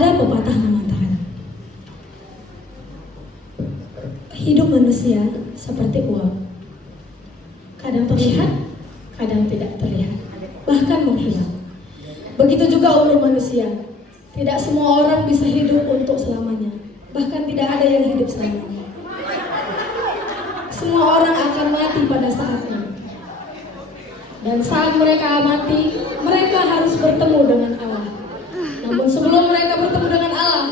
Ada pepatah mengatakan, hidup manusia seperti uap. Kadang terlihat, kadang tidak terlihat, bahkan menghilang. Begitu juga umur manusia. Tidak semua orang bisa hidup untuk selamanya. Bahkan tidak ada yang hidup selamanya. Semua orang akan mati pada saatnya. Dan saat mereka mati, mereka harus bertemu dengan Allah. Namun sebelum mereka bertemu dengan Allah,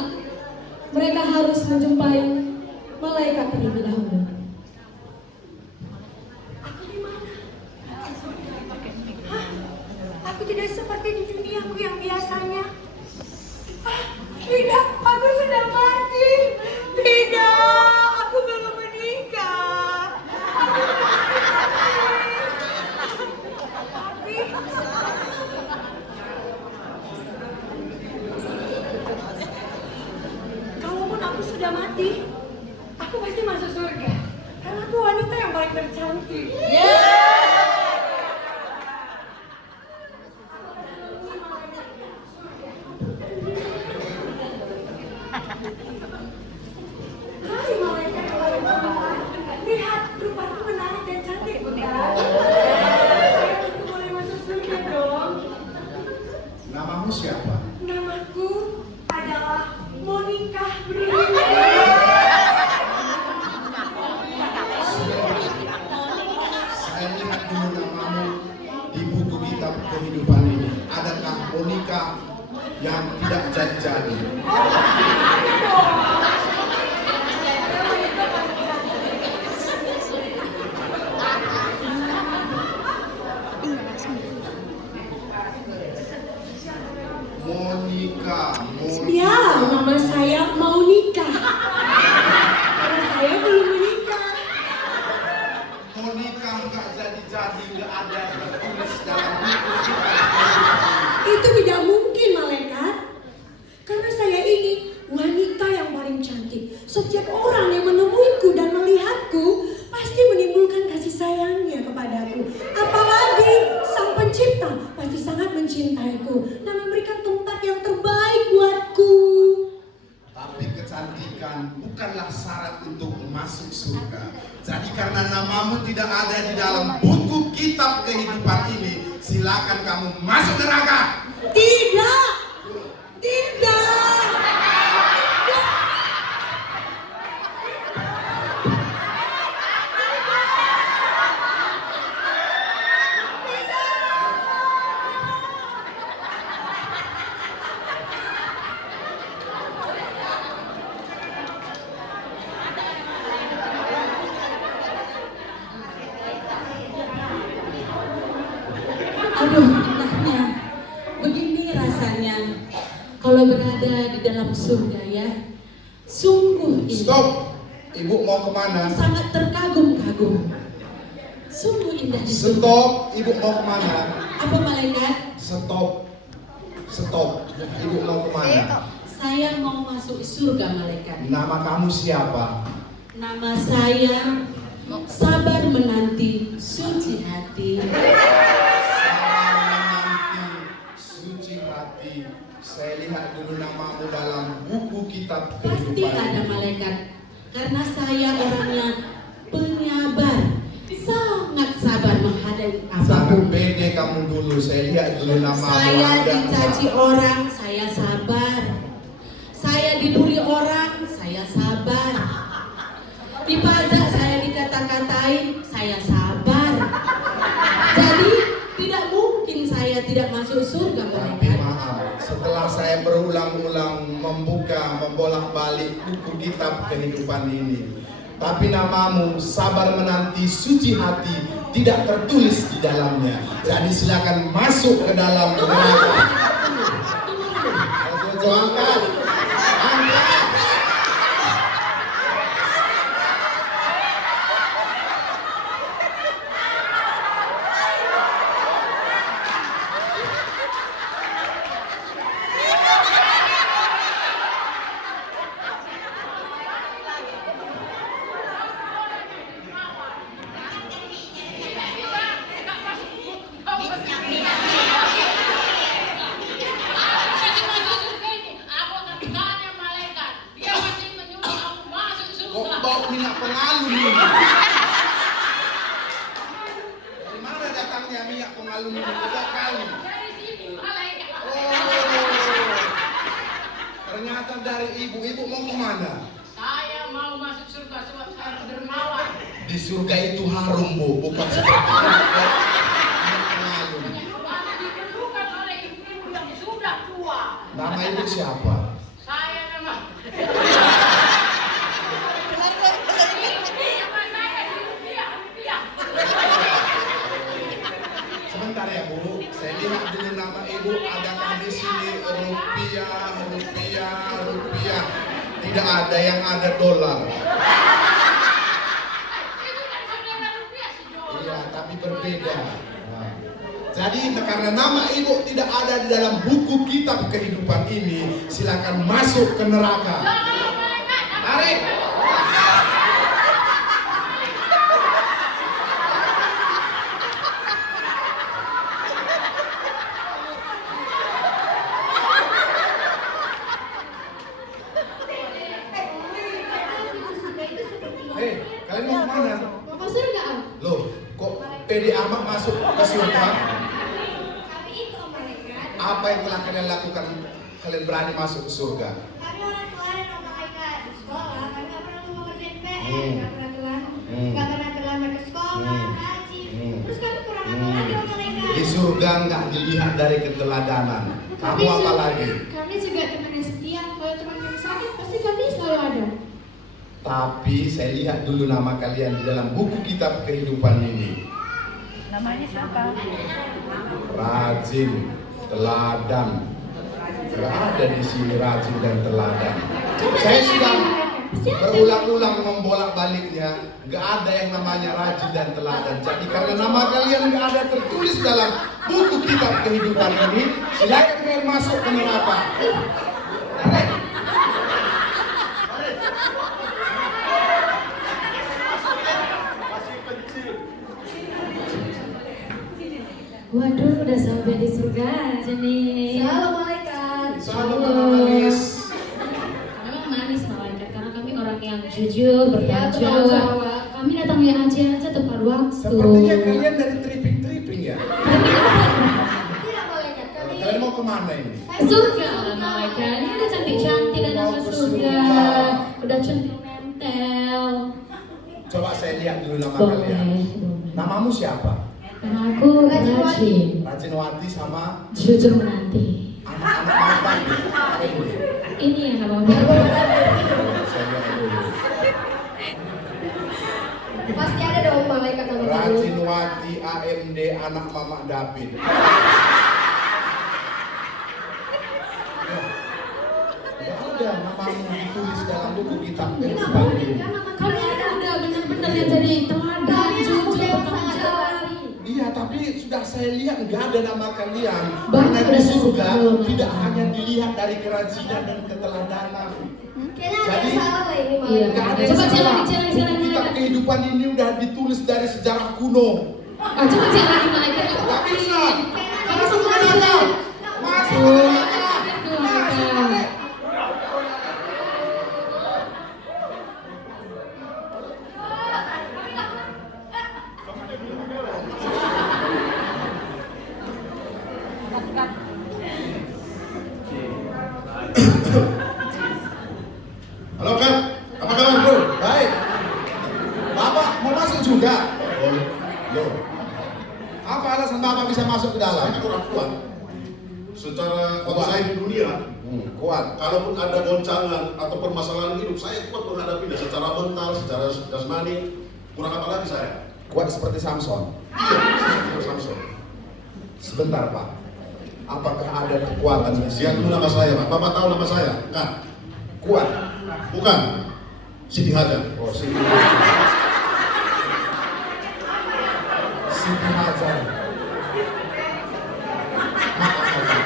mereka harus menjumpai malaikat terlebih dahulu. Aku di mana? Hah? Aku tidak seperti di duniaku yang biasanya. Tidak, aku sudah mati. Tidak, aku belum menikah. Aku belum mati. Kalaupun aku sudah mati, aku pasti masuk surga. Karena aku wanita yang paling tercantik. Hai malaikat yang paling tampan. Lihat, rupaku menarik dan cantik, bukan? Saya tentu boleh masuk surga dong. Namamu siapa? Namaku adalah Monica Brilian. Saya lihat dulu namamu di buku kitab kehidupan ini. Adakah Monica yang tidak jadi-jadi? Monica. Ya, nama saya mau nikah. Karena saya belum menikah. Monica nggak jadi-jadi, nggak ada tertulis dalam buku kitab. Itu tidak mungkin, malaikat. Karena saya ini wanita yang paling cantik. Setiap orang yang menemuiku dan melihatku pasti menimbulkan kasih sayangnya kepadaku. Apalagi sang pencipta pasti sangat mencintaiku dan memberikan tempat yang terbaik buatku. Tapi kecantikan bukanlah syarat untuk masuk surga. Jadi karena namamu tidak ada di dalam buku kitab kehidupan ini, silakan kamu masuk neraka. Tidak, tidak. Aduh, enaknya. Begini rasanya kalau berada di dalam surga ya. Sungguh ini Stop. Ibu mau kemana? sangat terkagum-kagum. Sungguh indah di surga. Stop. Ibu mau kemana? Apa malaikat? Stop. Stop. Ibu mau kemana? Saya mau masuk surga malaikat. Nama kamu siapa? Nama saya Sabar Menanti Suci Hati. Menanti suci hati. Saya lihat dulu namamu dalam buku kitab Pasti kehidupan. ada malaikat. Karena saya orangnya penyabar. Sangat sabar menghadapi Sangat apapun. pede kamu dulu. Saya lihat dulu namamu Saya ada. dicaci orang, saya sabar. Saya dibully orang, saya sabar. Dipajak, saya dikata-katain, saya sabar. Jadi tidak mungkin saya tidak masuk surga Tapi malaikat. maaf, setelah saya berulang-ulang membolak-balik buku kitab kehidupan ini, tapi namamu Sabar Menanti Suci Hati tidak tertulis di dalamnya. Jadi silakan masuk ke dalam neraka. Ojo angkat. Angkat. minyak pengalun ini? Dari mana datangnya minyak pengalun ini? Tiga kali. Oh, ternyata dari ibu. Ibu mau kemana? Saya mau masuk surga sebab saya dermawan. Di surga itu harum, Bu, bukan seperti minyak pengalun. Karena diperlukan oleh ibu-ibu yang sudah tua. Nama ibu siapa? Saya memang. Nama saya Rupiah. Sebentar ya, Bu. Saya lihat dulu nama ibu. Adakah di sini rupiah? Tidak ada, yang ada dolar. Itu kan saudara Rupiah si Jono. Iya, tapi berbeda. Nah, jadi karena nama ibu tidak ada di dalam buku kitab kehidupan ini, silakan masuk ke neraka. Jangan malaikat. Tarik. Hei, kalian mau kemana? Mau ke surga, Om? Loh, kok pede amat masuk ke surga? Kami itu Om Malaikat. Apa yang telah kalian lakukan? Kalian berani masuk ke surga? Kami orang kelarin Om Malaikat. Di sekolah kami nggak pernah lupa ngerjain PR, Hmm. nggak pernah terlambat ke sekolah, Hmm. haji. Hmm. Terus kami kurang apa lagi Om Malaikat? Di surga nggak dilihat dari keteladanan. Kamu apa lagi? Kami juga teman yang setia. Kalau teman kami sakit, pasti kami selalu ada. Tapi saya lihat dulu nama kalian di dalam buku kitab kehidupan ini. Namanya siapa? Rajin, teladan. Nggak ada di sini rajin dan teladan. Saya sudah berulang-ulang membolak-baliknya. Nggak ada yang namanya rajin dan teladan. Jadi karena nama kalian nggak ada tertulis dalam buku kitab kehidupan ini, silakan kalian masuk ke neraka. Waduh, udah sampai di surga aja nih. Shalom Malaikat. Salam manis. Memang manis malaikat karena kami orang yang jujur, bertanggung Iya, jawab. bertanggung jawab. Kami datangnya aja tepat waktu. Sepertinya kalian dari tripping ya. Tidak Malaikat. Kami Kalian mau kemana ini? Ke surga lah malaikat. Ini udah cantik-cantik dan Mau nama ke surga. surga. Udah cantik mentel. Coba saya lihat dulu nama Boleh, kalian. boleh. Namamu siapa? Nama aku Rajin. Rajinwati sama Jujur menanti. anak-anak tadi. Apa ini? Ini yang nama Saya lihat dulu. pasti ada dong Malaikat nama kamu. Rajinwati AMD anak Mama David. Ya, nggak ada namamu ditulis dalam buku kitab kehidupan ini. Kalian udah bener-bener yang jadi teladan, jujur, bertanggung jawab. Iya, tapi sudah saya lihat nggak ada nama kalian. Bahkan Karena di udah surga sebelum. tidak hanya dilihat dari kerajinan dan keteladanan. Kayaknya ada Jadi- yang salah lah ini Iya. Malaikat. Nggak ada yang Coba cek salah. lagi, cek lagi, cek lagi, Kitab Malaikat. kehidupan ini udah ditulis dari sejarah kuno. Ah, coba cek lagi malaikat. Nggak bisa. Kamu semua ada. Masuk Oh, neraka. itu Masuk malaikat. neraka. Halo Kak, apa kabar bro? Baik. Bapak mau masuk juga? Oh, loh. Apa alasan Bapak bisa masuk ke dalam? Saya kan orang kuat. Secara waktu Kuat. saya di dunia, Kuat. kalaupun ada goncangan atau permasalahan hidup, saya kuat menghadapinya secara mental, secara jasmani. Kurang apa lagi saya? Kuat seperti Samson. Iya, saya seperti Samson. Sebentar Pak. Apakah ada kekuatan di Lihat sini? dulu nama saya, Pak. Bapak tahu nama saya? Kan? Kuat. Bukan. Siti Hajar. Oh, Siti Siti Hajar. Maaf, Bapak.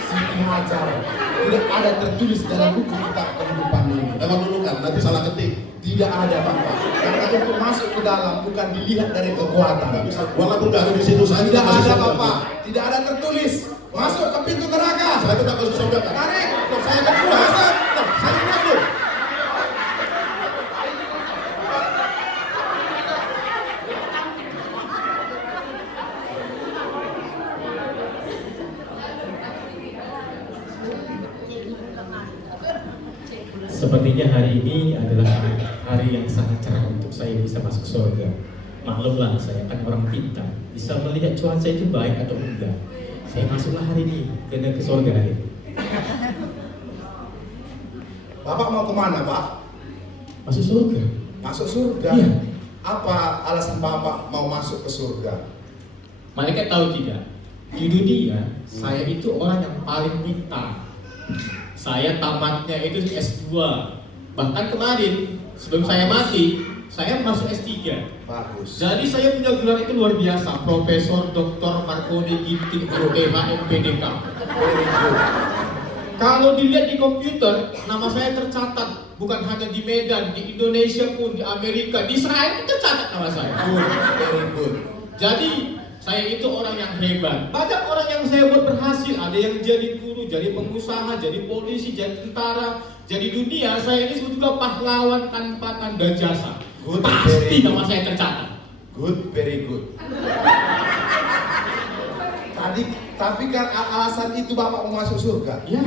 Siti Hajar tidak ada tertulis dalam buku kitab kehidupan ini. Emang dulu kan, nanti salah ketik. Tidak ada Bapak. Karena untuk masuk ke dalam bukan dilihat dari kekuatan. Nggak bisa. Walaupun nggak ada di situ, saya Tidak masuk ada surga. Bapak. Tidak ada tertulis. Masuk ke pintu neraka. Saya tetap masuk surga kan? Tarik. Loh, saya kan kuat. Masuk. Loh, saya kuat loh. Sepertinya hari ini adalah hari yang sangat cerah untuk saya bisa masuk surga. Maklumlah, saya kan orang pintar, bisa melihat cuaca itu baik atau enggak. Saya masuklah hari ini ke surga hari ini. Bapak mau kemana, Pak? Masuk surga? Masuk surga? Iya. Apa alasan Bapak mau masuk ke surga? Malaikat tahu tidak? Di dunia, saya itu orang yang paling pintar. Saya tamatnya itu S2. Bahkan kemarin, sebelum saya mati, saya masuk S3. Bagus. Jadi saya punya gelar itu luar biasa, Profesor Dr. Marconi Ginting LPH MPDK. Very good. Kalau dilihat di komputer, nama saya tercatat bukan hanya di Medan, di Indonesia pun, di Amerika, di Israel itu tercatat nama saya. Good. Very good. Jadi saya itu orang yang hebat. Banyak orang yang saya buat berhasil. Ada yang jadi guru, jadi pengusaha, jadi polisi, jadi tentara. Jadi dunia saya ini disebut juga pahlawan tanpa tanda jasa. Good, Pasti very nama saya tercatat. Good, very good. Tapi kan alasan itu Bapak mau masuk surga? Ya.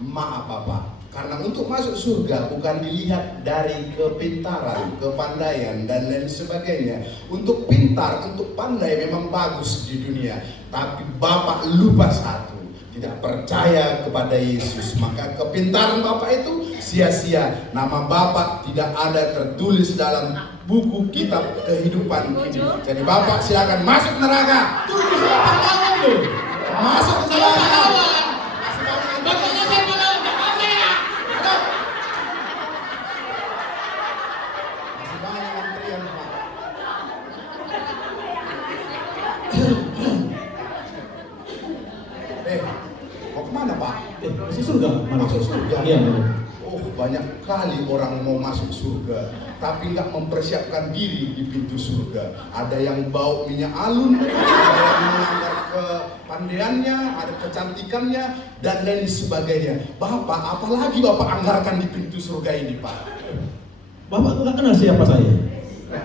Maaf Bapak, karena untuk masuk surga bukan dilihat dari kepintaran, kepandaian dan lain sebagainya. Untuk pintar, untuk pandai memang bagus di dunia. Tapi Bapak lupa satu, tidak percaya kepada Yesus. Maka kepintaran Bapak itu sia-sia. Nama Bapak tidak ada tertulis dalam buku kitab kehidupan ini. Jadi Bapak silakan masuk neraka. Tunggu, saya pahlawan loh. Masuk ke Saya neraka. pahlawan. Bapaknya saya pahlawan, bapak saya. Masih banyak antrian Pak. Mau kemana Pak? Masih surga? Masuk surga? Iya, benar. Oh, banyak kali orang mau masuk surga, tapi nggak mempersiapkan diri di pintu surga. Ada yang bau minyak alun, ada yang melanggar kepandaiannya, ada kecantikannya, dan lain sebagainya. Bapak, apalagi Bapak anggarkan di pintu surga ini, Pak? Bapak nggak kenal siapa saya?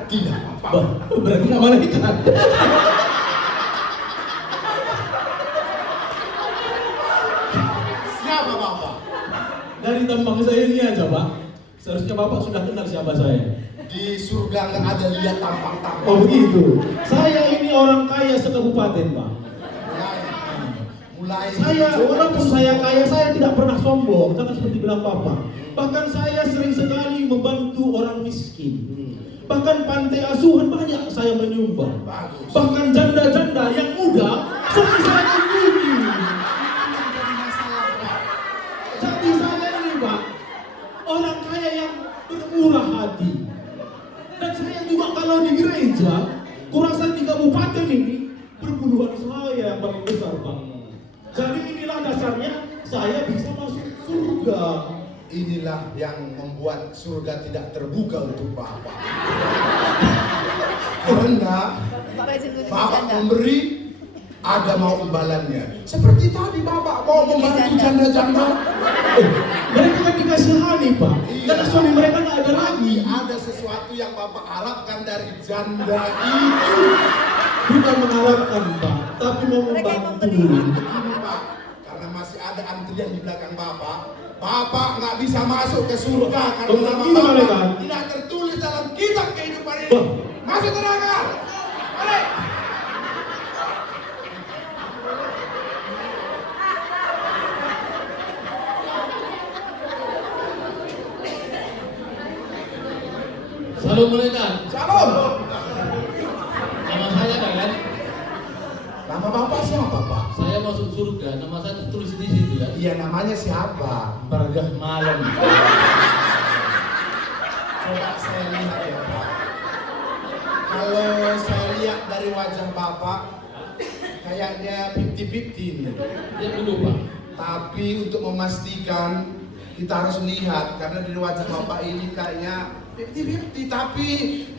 Tidak, Pak. Berarti nggak malaikat. Siapa Bapak? Dari tampang saya ini aja, Pak. Seharusnya Bapak sudah kenal siapa saya. Di surga nggak ada lihat tampang-tampang. Oh begitu. Saya ini orang kaya sekabupaten, Pak. Mulai. Saya, walaupun saya kaya, saya tidak pernah sombong. Jangan seperti bilang Bapak. Bahkan saya sering sekali membantu orang miskin. Bahkan pantai asuhan banyak saya menyumbang. Bagus. Bahkan janda-janda yang muda sering saya kunjungi. Jadi saya ini, Pak, orang kaya yang bermurah hati. Dan saya juga kalau di gereja, kurasa di kabupaten ini, perpuluhan saya yang paling besar, Pak. Jadi inilah dasarnya saya bisa masuk surga. Inilah yang membuat surga tidak terbuka untuk Bapak. Karena Bapak memberi, ada mau imbalannya. Seperti tadi Bapak mau membantu janda-janda. Mereka kan dikasihani, Pak. Karena suami mereka nggak ada lagi. Ada sesuatu yang Bapak harapkan dari janda itu. Bukan mengharapkan, Pak, tapi mau membantu. Begini Pak, karena masih ada antrian di belakang Bapak. Bapak nggak bisa masuk ke surga karena nama Gini, Bapak mereka. tidak tertulis dalam kitab kehidupan ini. Wah. Masuk neraka. Balik. Assalamualaikum. Shalom. Nama saya kan? Nama Bapak siapa Pak? Saya masuk surga. Nama saya tertulis di situ ya. Iya namanya siapa? Bargah malam. Coba saya lihat ya Pak. Kalau saya lihat dari wajah Bapak, kayaknya 50-50 ini. Lihat dulu, Pak. Tapi untuk memastikan kita harus lihat karena dari wajah Bapak ini kayaknya 50-50, tapi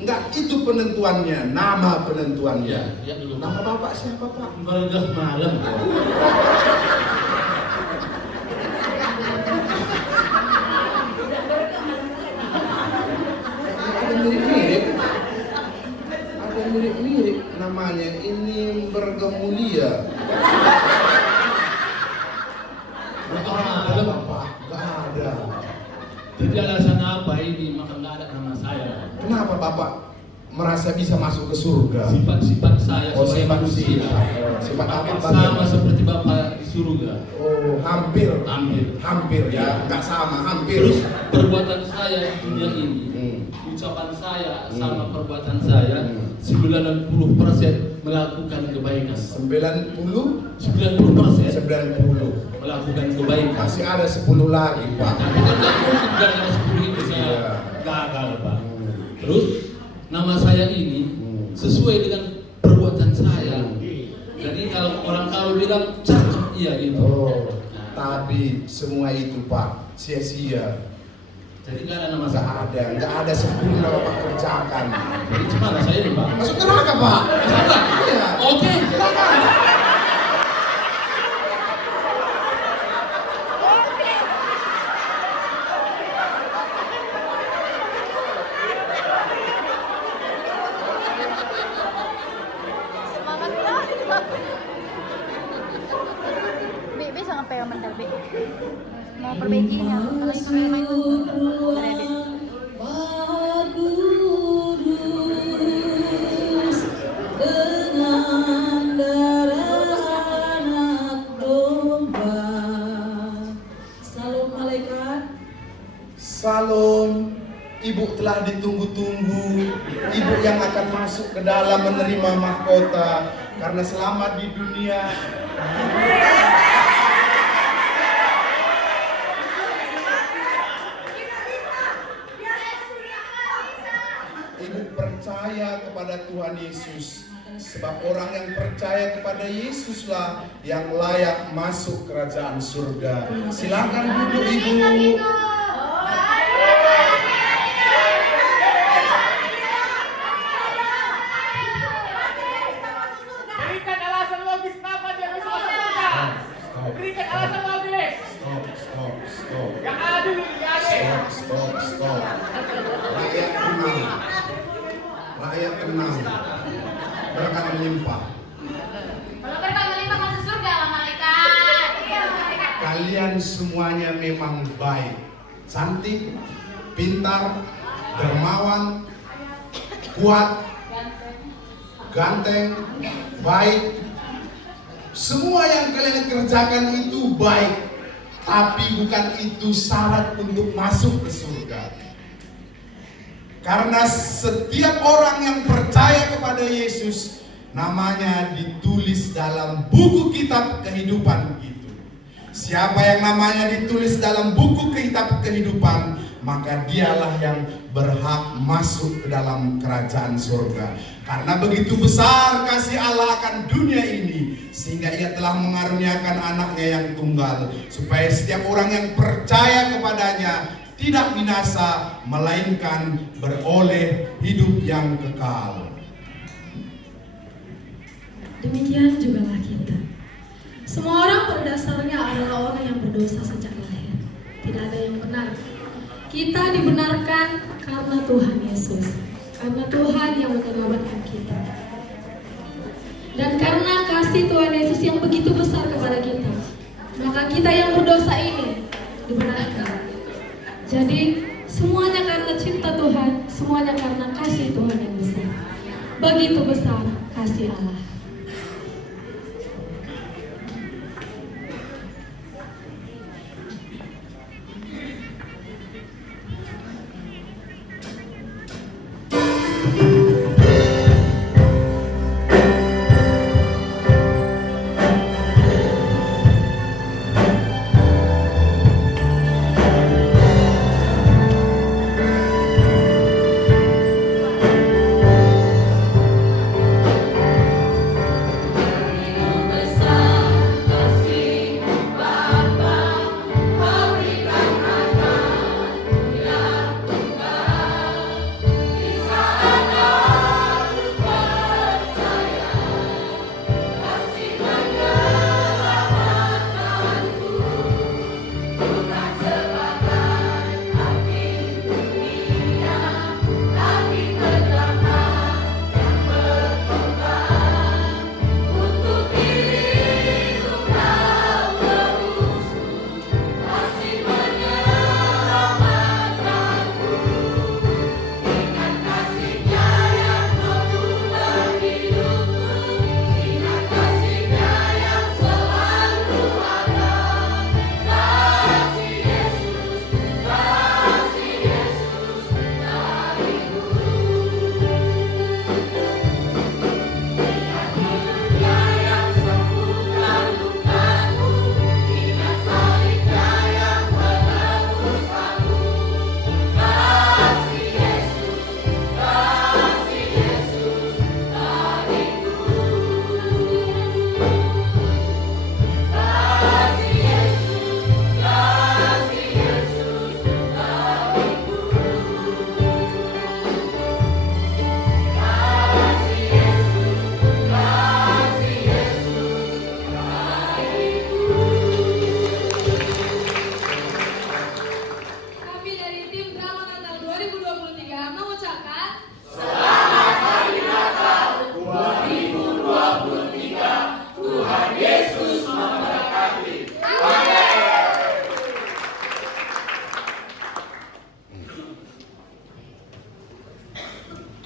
enggak itu penentuannya, nama penentuannya. Lihat dulu. Nama Bapak siapa Pak? Bargah malam. Ada mirip-mirip. Ada mirip-mirip namanya. Ini bergemulia. Nggak ada Bapak, nggak ada. Jadi alasan apa ini maka nggak ada nama saya? Kenapa Bapak merasa bisa masuk ke surga? Sifat-sifat saya Oh, sebagai sifat manusia. Sifat apa Hampir bagaimana? sama seperti Bapak di surga. Oh, hampir. Hampir. Hampir ya, nggak sama, hampir. Terus perbuatan saya di dunia ini, ucapan saya sama perbuatan saya 90% melakukan kebaikan. 90 90% melakukan kebaikan. masih ada 10 lagi Pak. Tapi kan nggak mungkin gara-gara 10 itu saya Iya. gagal Pak. Terus nama saya ini sesuai dengan perbuatan saya. Jadi kalau bilang cakep iya gitu. Oh, tapi semua itu Pak sia-sia. Jadi nggak ada nama saya. Nggak ada sempurna Bapak kerjakan. Jadi gimana saya ini Pak? Masuk neraka Pak. Iya. Oke. Bi, bisa ngapain bentar, Bi? Mau perbaiki yang lagi kamera main tuh. Kredit. Kudus dengan darah anak domba. Salam malaikat. Salam, Ibu telah ditunggu-tunggu. Ibu yang akan masuk ke dalam menerima mahkota karena selamat di dunia. Ibu percaya kepada Tuhan Yesus. Sebab orang yang percaya kepada Yesuslah yang layak masuk kerajaan surga. Silakan duduk Ibu. Berikan alasan logis kenapa dia bisa masuk surga. Berikan alasan logis. Stop. Yang adil ini, yang adil. Stop. Rakyat tenang. Rakyat tenang. Berkat melimpah. Kalau berkat melimpah masuk surga lah malaikat. Kalian semuanya memang baik, cantik, pintar, dermawan, kuat, ganteng, baik. Semua yang kalian kerjakan itu baik, tapi bukan itu syarat untuk masuk ke surga. Karena setiap orang yang percaya kepada Yesus, namanya ditulis dalam buku kitab kehidupan itu. Siapa yang namanya ditulis dalam buku kitab kehidupan, maka dialah yang berhak masuk ke dalam kerajaan surga. Karena begitu besar kasih Allah akan dunia ini, sehingga ia telah mengaruniakan anaknya yang tunggal, supaya setiap orang yang percaya kepadanya tidak binasa, melainkan beroleh hidup yang kekal. Demikian jugalah kita. Semua orang pada dasarnya adalah orang yang berdosa sejak lahir. Tidak ada yang benar. Kita dibenarkan karena Tuhan Yesus. Karena Tuhan yang menyelamatkan kita. Dan karena kasih Tuhan Yesus yang begitu besar kepada kita, maka kita yang berdosa ini dibenarkan. Jadi semuanya karena cinta Tuhan, semuanya karena kasih Tuhan yang besar. Begitu besar kasih Allah.